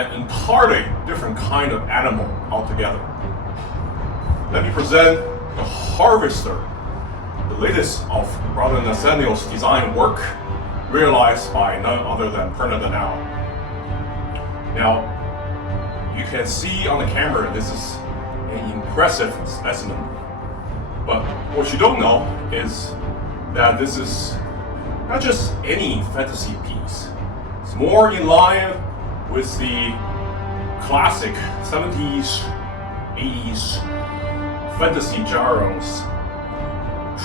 an entirely different kind of animal altogether. Let me present the Harvester, the latest of Brother Nathaniel's design work, realized by none other than Purna Darnal. Now, you can see on the camera this is an impressive specimen, but what you don't know is that this is not just any fantasy piece. It's more in line with the classic 70s, 80s fantasy genres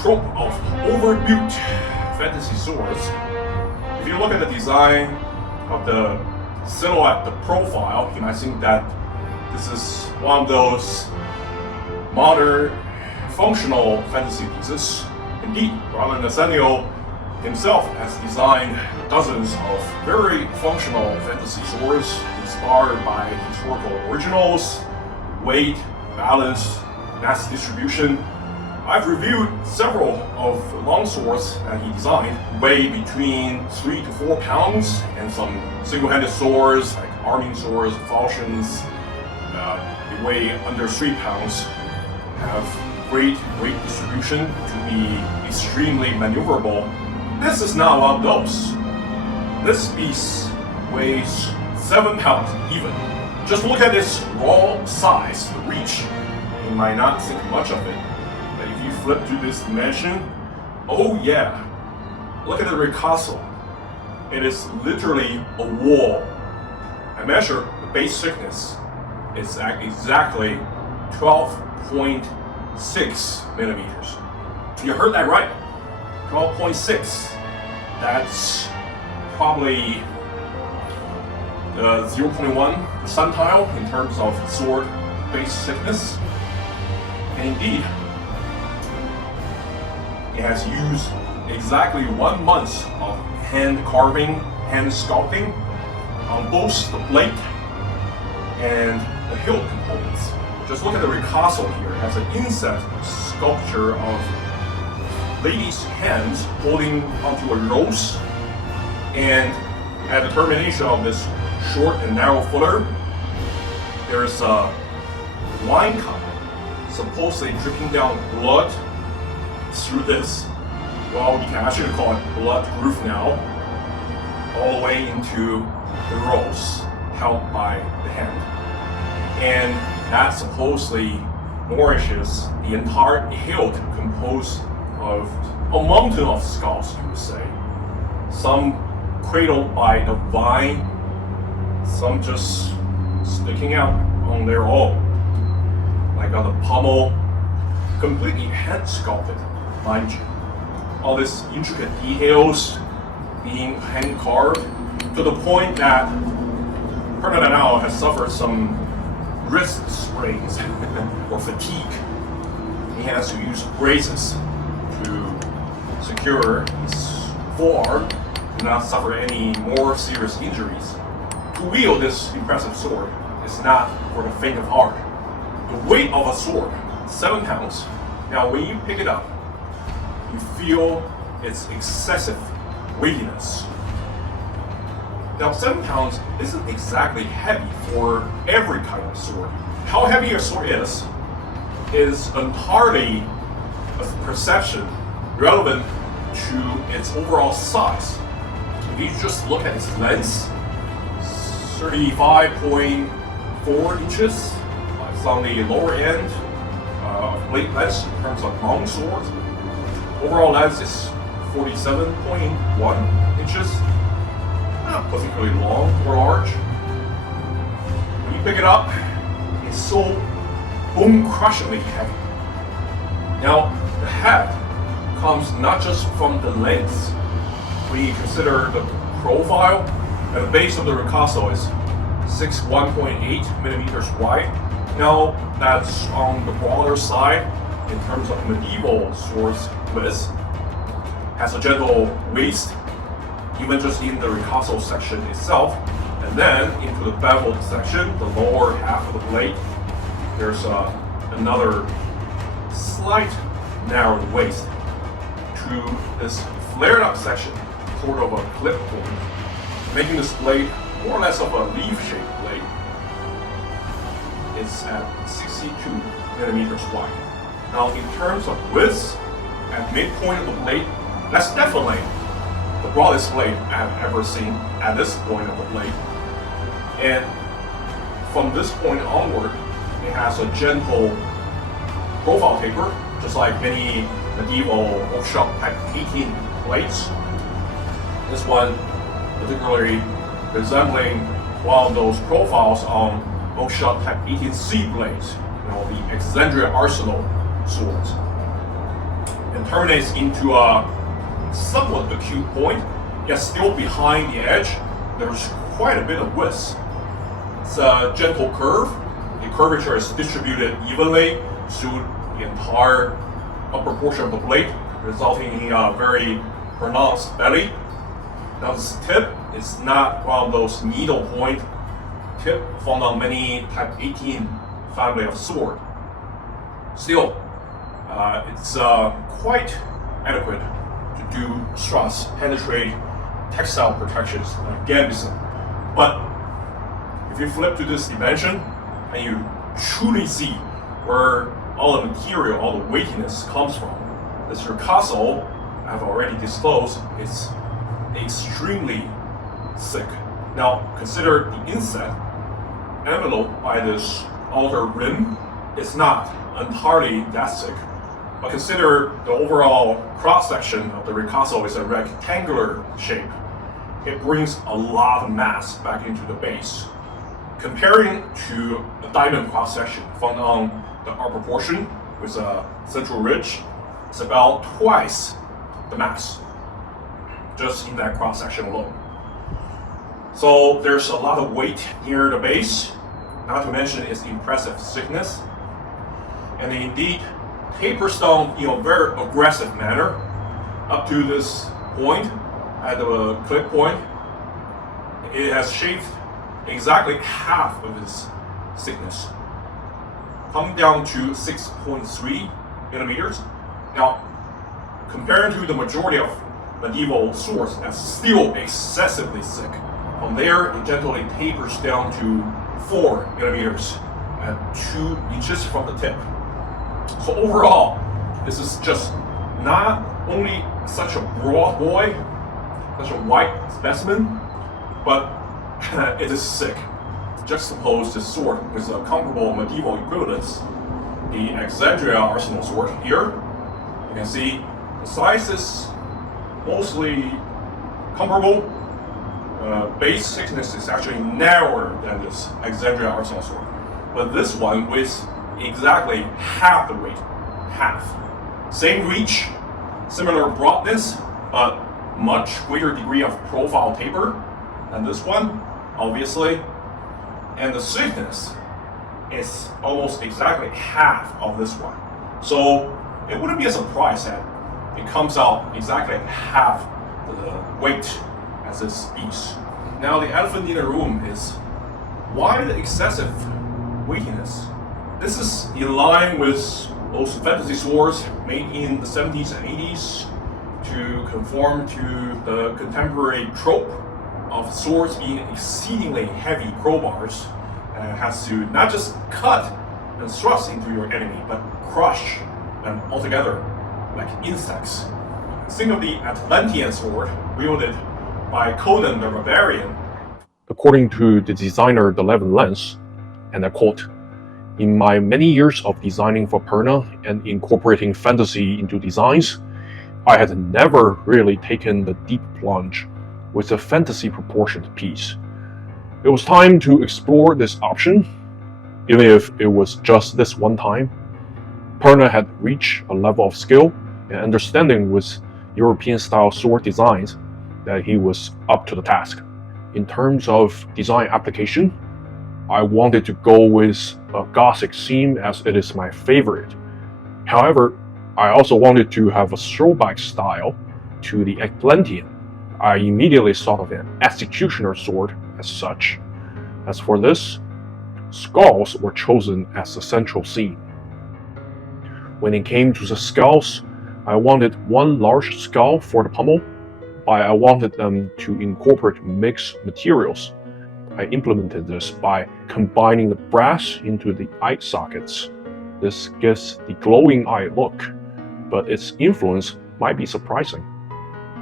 trope of overbuilt fantasy swords. If you look at the design of the silhouette, the profile, you might think that this is one of those modern functional fantasy pieces. Indeed, Brother Nathaniel himself has designed dozens of very functional fantasy swords inspired by historical originals, weight, balance, mass distribution. I've reviewed several of the longswords that he designed, weigh between 3 to 4 pounds, and some single-handed swords like arming swords, falchions, they weigh under 3 pounds, have great weight distribution to be extremely maneuverable. This is not one of those. This piece weighs 7 pounds even. Just look at its raw size, the reach. You might not think much of it, but if you flip to this dimension, oh yeah, look at the ricasso. It is literally a wall. I measured the base thickness. It's at exactly 12.6 millimeters. You heard that right. 12.6. That's probably 0.1 percentile in terms of sword base thickness. And indeed, it has used exactly 1 month of hand carving, hand sculpting on both the blade and the hilt components. Just look at the ricasso here. It has an inset sculpture of ladies' hands holding onto a rose, and at the termination of this short and narrow footer, there's a wine cup supposedly dripping down blood through this. Well, you can actually call it blood groove now, all the way into the rose held by the hand. And that supposedly nourishes the entire hilt composed of a mountain of skulls, you would say. Some cradled by the vine, some just sticking out on their own, like on the pommel, completely hand-sculpted, mind you. All these intricate details being hand-carved to the point that Purna Darnal has suffered some wrist sprains or fatigue. He has to use braces to secure his forearm to not suffer any more serious injuries. To wield this impressive sword is not for the faint of heart. The weight of a sword, 7 pounds. Now when you pick it up, you feel its excessive weightiness. Now 7 pounds isn't exactly heavy for every kind of sword. How heavy a sword is entirely a perception relevant to its overall size. If you just look at its length, 35.4 inches. It's on the lower end of blade length in terms of long swords. Overall length is 47.1 inches. Not particularly long or large. When you pick it up, it's so bone-crushingly heavy. Now, the head comes not just from the length. When you consider the profile, at the base of the ricasso is 1.8 millimeters wide. Now, that's on the broader side in terms of medieval swords width. Has a gentle waist, even just in the ricasso section itself. And then into the beveled section, the lower half of the blade, there's another slight narrowed waist to this flared up section, sort of a clip point, making this blade more or less of a leaf-shaped blade. is at 62 millimeters wide. Now, in terms of width, at midpoint of the blade, that's definitely the broadest blade I've ever seen at this point of the blade. And from this point onward, it has a gentle profile taper, just like many medieval oak-shop type 18 blades. This one particularly resembling one of those profiles on oak-shop type 18C blades, the Alexandria Arsenal swords. And terminates into a somewhat acute point, yet still behind the edge. There's quite a bit of width. It's a gentle curve. The curvature is distributed evenly through the entire upper portion of the blade, resulting in a very pronounced belly. Now this tip is not one of those needle point tip found on many type 18 family of sword. Still, it's quite adequate to do struts, penetrate textile protections like gambeson. But if you flip to this dimension and you truly see where all the material, all the weightiness comes from, this ricasso, I've already disclosed, is extremely thick. Now consider the inset envelope by this outer rim. It's not entirely that thick, but consider the overall cross-section of the ricasso is a rectangular shape. It brings a lot of mass back into the base. Comparing to a diamond cross-section found on the upper portion with a central ridge, it's about twice the mass, just in that cross-section alone. So there's a lot of weight near the base, not to mention its impressive thickness. And it indeed tapers down in a very aggressive manner up to this point, at the clip point. It has shaved exactly half of its thickness, coming down to 6.3 millimeters. Now, compared to the majority of medieval swords, that's still excessively thick. From there, it gently tapers down to 4 millimeters at 2 inches from the tip. So overall, this is just not only such a broad boy, such a wide specimen, but it is thick. Juxtapose this sword with a comparable medieval equivalents, the Alexandria Arsenal sword here. You can see the size is mostly comparable. Base thickness is actually narrower than this Alexandria Arsenal sword, but this one with exactly half the weight, half. Same reach, similar broadness, but much greater degree of profile taper than this one, obviously. And the thickness is almost exactly half of this one. So it wouldn't be a surprise that it comes out exactly half the weight as this piece. Now the elephant in the room is, why the excessive weightiness? This is in line with those fantasy swords made in the 70s and 80s to conform to the contemporary trope of swords being exceedingly heavy crowbars, and has to not just cut and thrust into your enemy, but crush them altogether like insects. Think of the Atlantean sword wielded by Conan the Barbarian. According to the designer, the Levin lens, and I quote, "In my many years of designing for Purna and incorporating fantasy into designs, I had never really taken the deep plunge with a fantasy proportioned piece. It was time to explore this option, even if it was just this one time. Purna had reached a level of skill and understanding with European-style sword designs that he was up to the task. In terms of design application, I wanted to go with a Gothic theme as it is my favorite. However, I also wanted to have a throwback style to the Atlantean. I immediately thought of an executioner sword as such. As for this, skulls were chosen as the central theme. When it came to the skulls, I wanted one large skull for the pommel, but I wanted them to incorporate mixed materials. I implemented this by combining the brass into the eye sockets. This gives the glowing eye look, but its influence might be surprising.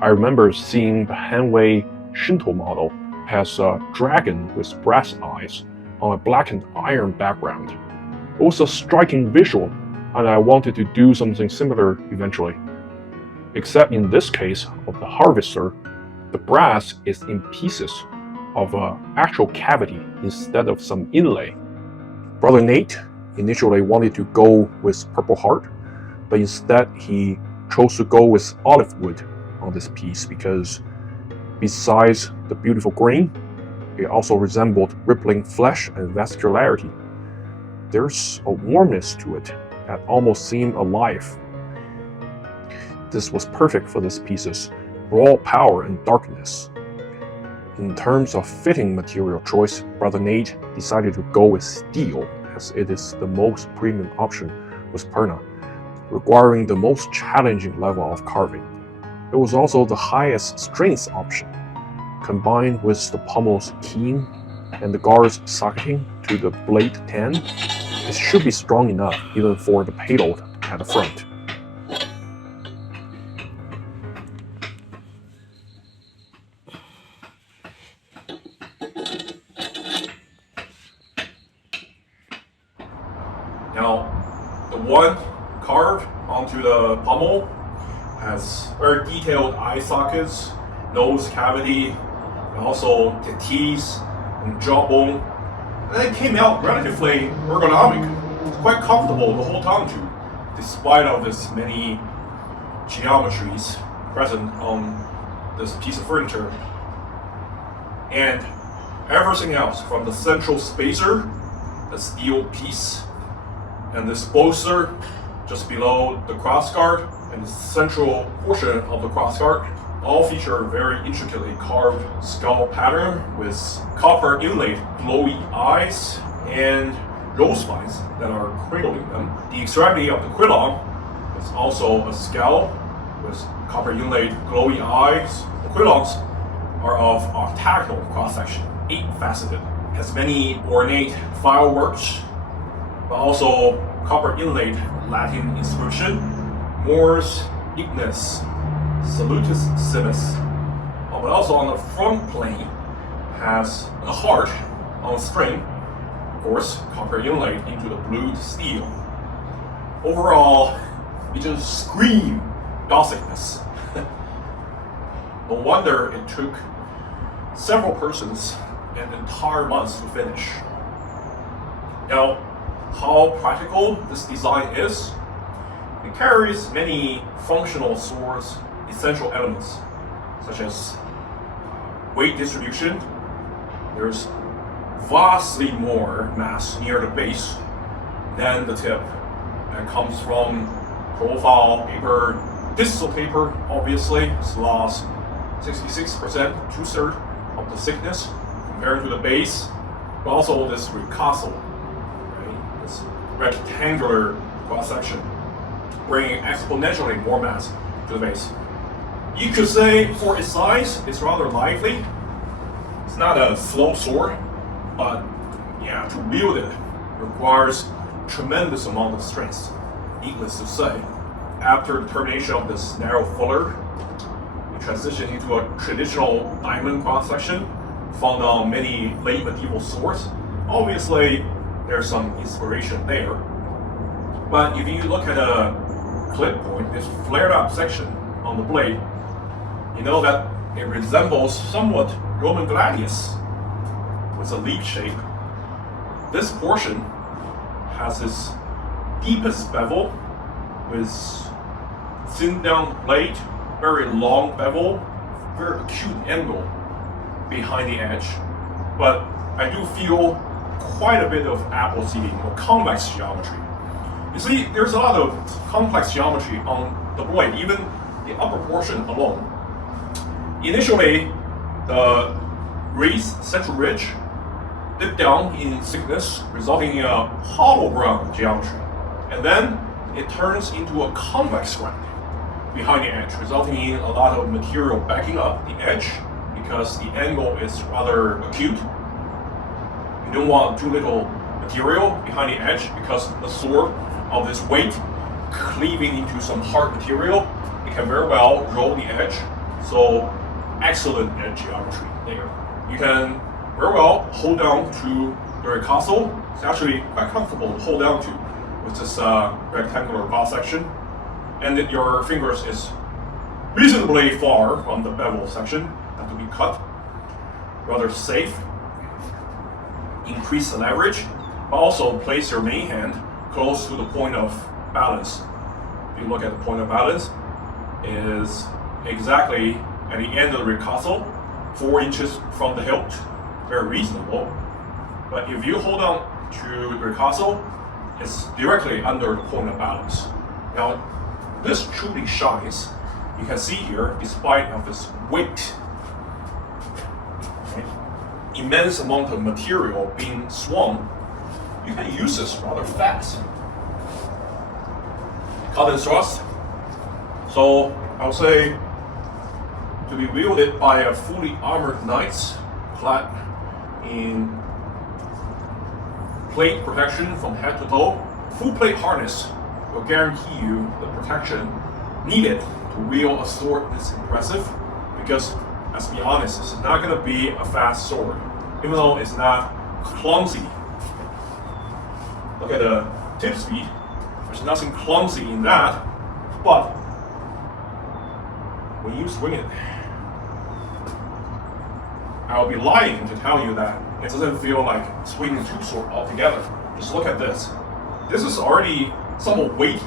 I remember seeing the Hanwei Shinto model has a dragon with brass eyes on a blackened iron background. It was a striking visual, and I wanted to do something similar eventually. Except in this case of the harvester, the brass is in pieces of an actual cavity instead of some inlay. Brother Nate initially wanted to go with Purple Heart, but instead he chose to go with olive wood on this piece because besides the beautiful grain, it also resembled rippling flesh and vascularity. There's a warmness to it that almost seemed alive. This was perfect for this piece's raw power and darkness. In terms of fitting material choice, Brother Nate decided to go with steel as it is the most premium option with Purna, requiring the most challenging level of carving. It was also the highest strength option. Combined with the pommel's keen and the guards socketing to the blade 10, it should be strong enough even for the payload at the front. Now, the one carved onto the pommel has very detailed eye sockets, nose cavity, and also the teeth and jawbone. And it came out relatively ergonomic, quite comfortable the whole time too, despite of this many geometries present on this piece of furniture. And everything else from the central spacer, the steel piece, and this bolster just below the crossguard and the central portion of the crossguard all feature very intricately carved skull pattern with copper inlaid glowy eyes and rose spines that are cradling them. The extremity of the quillon is also a skull with copper inlaid glowy eyes. The quillons are of octagonal cross-section, 8-faceted, has many ornate fireworks, but also copper inlaid Latin inscription, Mors Ignis, Salutis Simus. But also on the front plane has a heart on a string, of course, copper inlaid into the blued steel. Overall, it just screams Gothicness. No wonder it took several persons and entire months to finish. Now, how practical this design is? It carries many functional swords essential elements, such as weight distribution. There's vastly more mass near the base than the tip. That comes from profile paper, distal paper, obviously, it's lost 66%, 2/3 of the thickness compared to the base, but also this ricasso, right? This rectangular cross section, bringing exponentially more mass to the base. You could say for its size, it's rather lively. It's not a slow sword, but yeah, to wield it requires tremendous amount of strength. Needless to say, after the termination of this narrow fuller, we transition into a traditional diamond cross section found on many late medieval swords. Obviously, there's some inspiration there. But if you look at a clip point, this flared up section on the blade, you know that it resembles somewhat Roman gladius with a leaf shape. This portion has its deepest bevel with thin down blade, very long bevel, very acute angle behind the edge. But I do feel quite a bit of apple seating or convex geometry. You see, there's a lot of complex geometry on the blade, even the upper portion alone. Initially, the raised central ridge dipped down in thickness, resulting in a hollow ground geometry. And then it turns into a convex ground behind the edge, resulting in a lot of material backing up the edge because the angle is rather acute. You don't want too little material behind the edge because the sword of this weight cleaving into some hard material, it can very well roll the edge. So excellent edge geometry there. You can very well hold down to the ricasso. It's actually quite comfortable to hold down to with this rectangular cross section, and that your fingers is reasonably far from the bevel section that to be cut. Rather safe. Increase the leverage, but also place your main hand close to the point of balance. If you look at the point of balance, is exactly at the end of the ricasso, 4 inches from the hilt. Very reasonable. But if you hold on to the ricasso, it's directly under the point of balance. Now, this truly shines. You can see here, despite of its weight, immense amount of material being swung, you can use this rather fast. Cut and thrust. So I would say to be wielded by a fully armored knight clad in plate protection from head to toe, full plate harness will guarantee you the protection needed to wield a sword this impressive, because let's be honest, it's not going to be a fast sword, even though it's not clumsy. Look at the tip speed. There's nothing clumsy in that, but when you swing it, I'll be lying to tell you that it doesn't feel like swinging two swords altogether. Just look at this. This is already somewhat weighty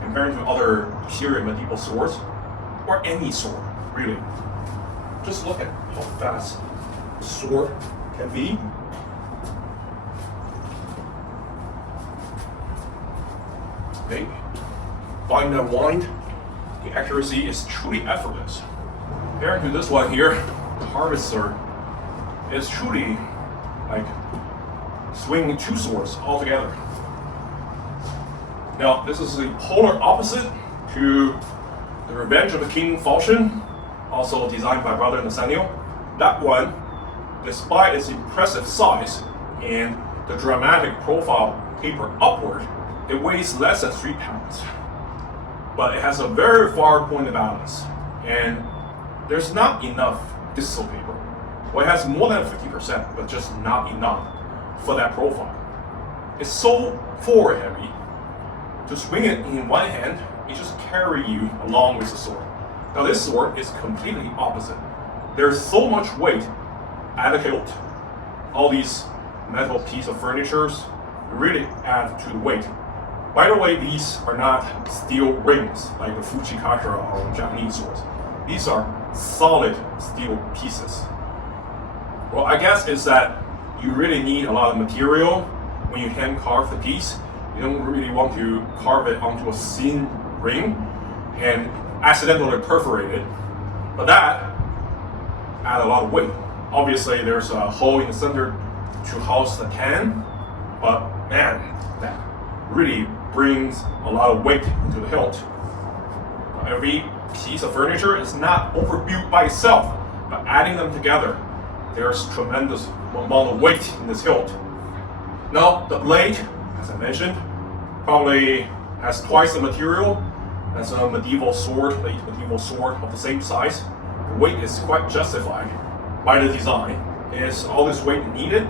compared to other Syrian medieval swords, or any sword, really. Just look at how fast a sword can be. Okay, fine and wind, the accuracy is truly effortless. Compared to this one here, the harvester is truly like swinging two swords altogether. Now, this is the polar opposite to the Revenge of the King falchion, also designed by brother Nathaniel. That one, despite its impressive size and the dramatic profile taper upward, it weighs less than 3 pounds. But it has a very far point of balance, and there's not enough distal taper. Well, it has more than 50%, but just not enough for that profile. It's so forward heavy. To swing it in one hand, it just carry you along with the sword. Now this sword is completely opposite. There's so much weight at the hilt. All these metal pieces of furniture really add to the weight. By the way, these are not steel rings like the Fujikara or Japanese swords. These are solid steel pieces. Well, I guess it's that you really need a lot of material when you hand carve the piece. You don't really want to carve it onto a thin ring and accidentally perforate it. But that adds a lot of weight. Obviously, there's a hole in the center to house the can, but man, that really brings a lot of weight into the hilt. Every piece of furniture is not overbuilt by itself, but adding them together, there's tremendous amount of weight in this hilt. Now, the blade, as I mentioned, probably has twice the material as a medieval sword, late medieval sword of the same size. The weight is quite justified by the design. Is all this weight needed?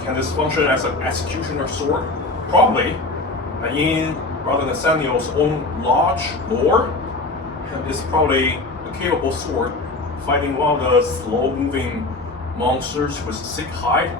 Can this function as an executioner sword? Probably. And in Brother Nathaniel's own lodge lore, it's probably a capable sword fighting one of the slow-moving monsters with thick hide.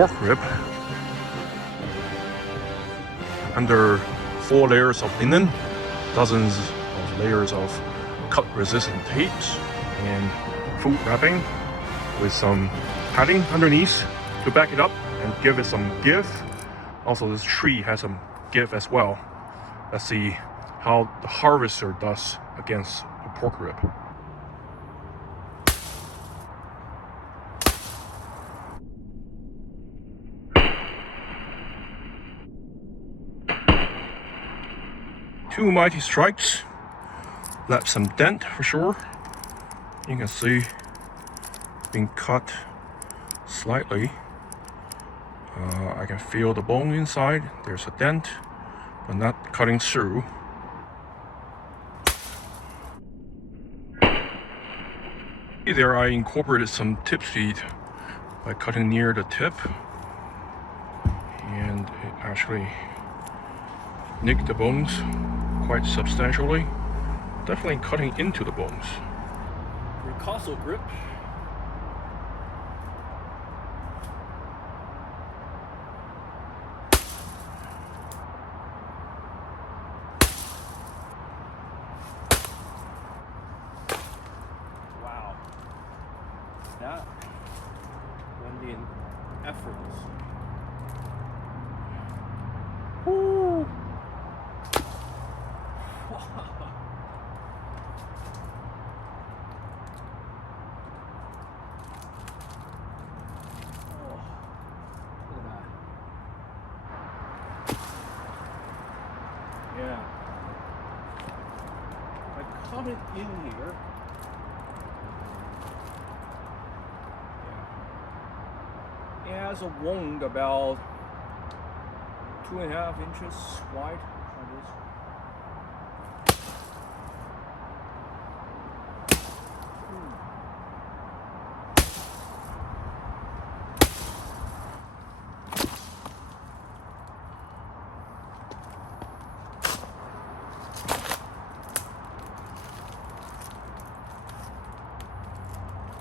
pork rib. Under 4 layers of linen, dozens of layers of cut-resistant tapes, and food wrapping with some padding underneath to back it up and give it some give. Also, this tree has some give as well. Let's see how the harvester does against the pork rib. Two mighty strikes, left some dent for sure. You can see it's been cut slightly. I can feel the bone inside. There's a dent, but not cutting through. There I incorporated some tip speed by cutting near the tip, and it actually nicked the bones quite substantially. Definitely cutting into the bones. Ricasso grip. Wow. That went in effortless. Woo! Yeah. I cut it in here. Yeah. It has a wound about 2.5 inches wide, like this.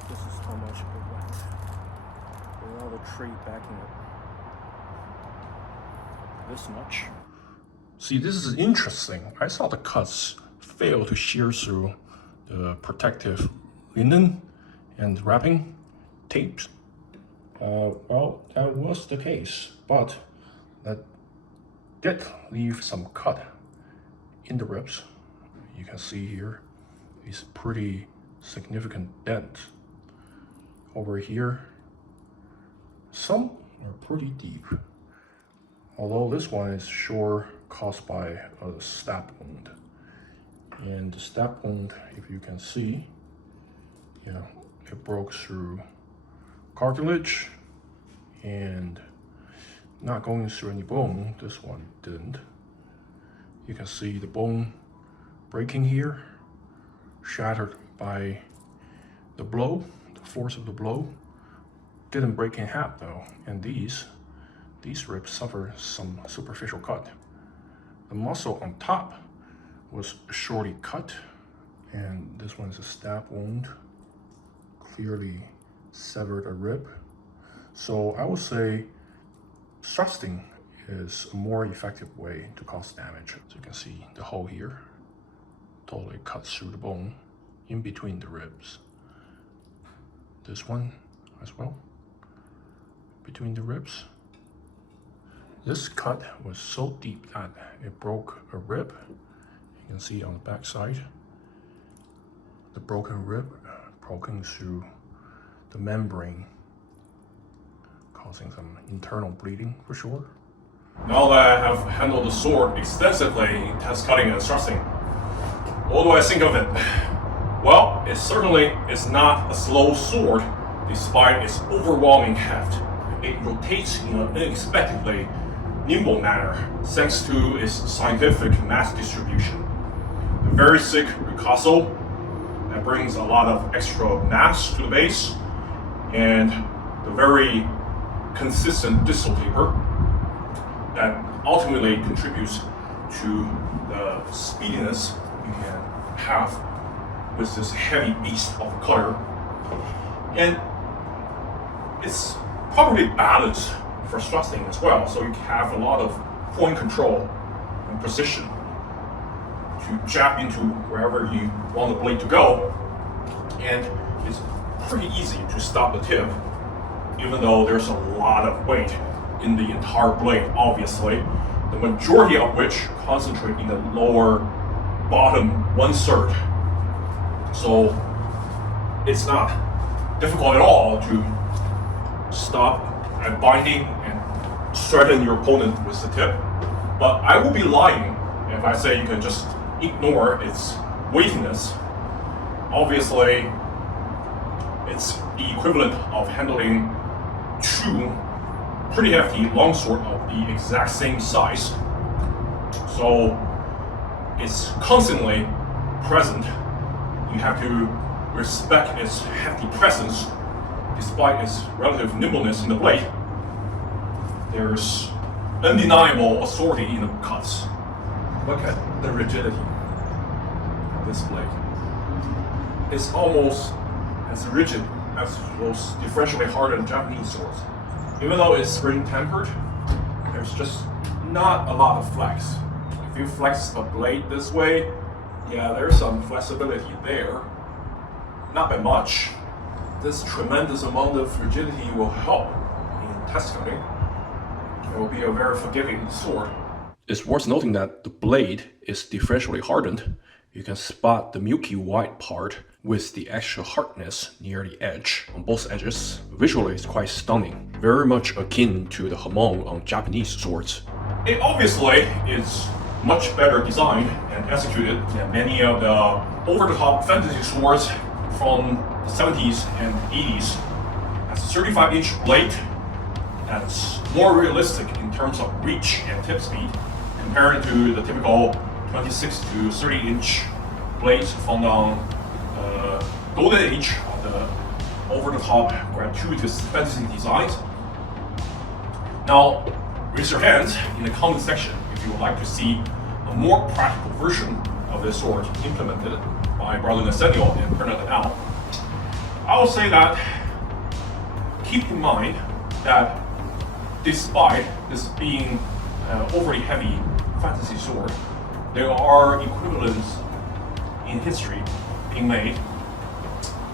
This is how much it went without a tree backing it. This much. See, this is interesting. I saw the cuts fail to shear through the protective linen and wrapping tapes. Well, that was the case, but that did leave some cut in the ribs. You can see here, these pretty significant dents. Over here, some are pretty deep. Although this one is sure caused by a stab wound. And the stab wound, if you can see, it broke through cartilage and not going through any bone. This one didn't. You can see the bone breaking here, shattered by the blow, the force of the blow. Didn't break in half though, and these ribs suffer some superficial cut. The muscle on top was shortly cut, and this one's a stab wound, clearly severed a rib. So I would say thrusting is a more effective way to cause damage. So you can see the hole here, totally cut through the bone in between the ribs. This one as well, between the ribs. This cut was so deep that it broke a rib. You can see on the back side, the broken rib broken through the membrane, causing some internal bleeding for sure. Now that I have handled the sword extensively in test cutting and thrusting, what do I think of it? Well, it certainly is not a slow sword, despite its overwhelming heft. It rotates in an unexpectedly nimble manner, thanks to its scientific mass distribution. The very thick ricasso that brings a lot of extra mass to the base, and the very consistent distal taper that ultimately contributes to the speediness you can have with this heavy beast of a cutter. And it's properly balanced for thrusting as well, so you have a lot of point control and precision to jab into wherever you want the blade to go. And it's pretty easy to stop the tip, even though there's a lot of weight in the entire blade, obviously, the majority of which concentrate in the lower bottom 1/3. So it's not difficult at all to stop at binding and threaten your opponent with the tip. But I would be lying if I say you can just ignore its weightiness. Obviously, it's the equivalent of handling two pretty hefty longsword of the exact same size. So it's constantly present. You have to respect its hefty presence despite its relative nimbleness in the blade. There's undeniable authority in the cuts. Look at the rigidity of this blade. It's almost as rigid as those differentially hardened Japanese swords. Even though it's spring tempered, there's just not a lot of flex. If you flex a blade this way, yeah, there's some flexibility there. Not by much. This tremendous amount of rigidity will help in test cutting. It will be a very forgiving sword. It's worth noting that the blade is differentially hardened. You can spot the milky white part with the extra hardness near the edge on both edges. Visually, it's quite stunning, very much akin to the hamon on Japanese swords. It obviously is much better designed and executed than many of the over-the-top fantasy swords from the 70s and 80s. It's a 35-inch blade that's more realistic in terms of reach and tip speed compared to the typical 26 to 30-inch blades found on golden age of the over-the-top gratuitous fantasy designs. Now, raise your hands in the comment section if you would like to see a more practical version of this sword implemented by Brother Nathaniel and Purna Darnal. I will say that keep in mind that despite this being an overly heavy fantasy sword, there are equivalents in history being made,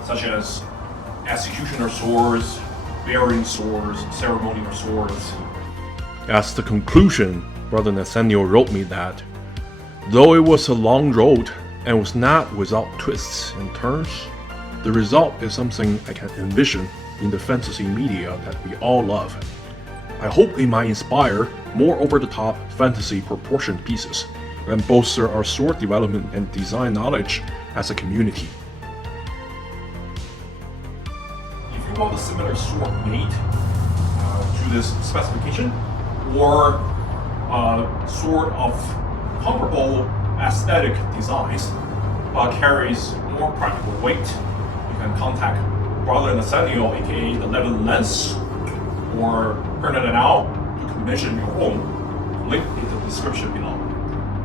such as executioner swords, bearing swords, ceremonial swords. As the conclusion, Brother Nathaniel wrote me that, though it was a long road and was not without twists and turns, the result is something I can envision in the fantasy media that we all love. I hope it might inspire more over-the-top fantasy proportioned pieces and bolster our sword development and design knowledge as a community. If you want a similar sword made to this specification, or a sword of comparable aesthetic designs but carries more practical weight, you can contact Brother Nathaniel, aka the Levin Lens, or Purna Darnal to commission your own. Link in the description below.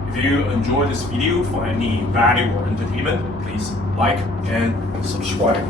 If you enjoyed this video, find any value or entertainment, please like and subscribe.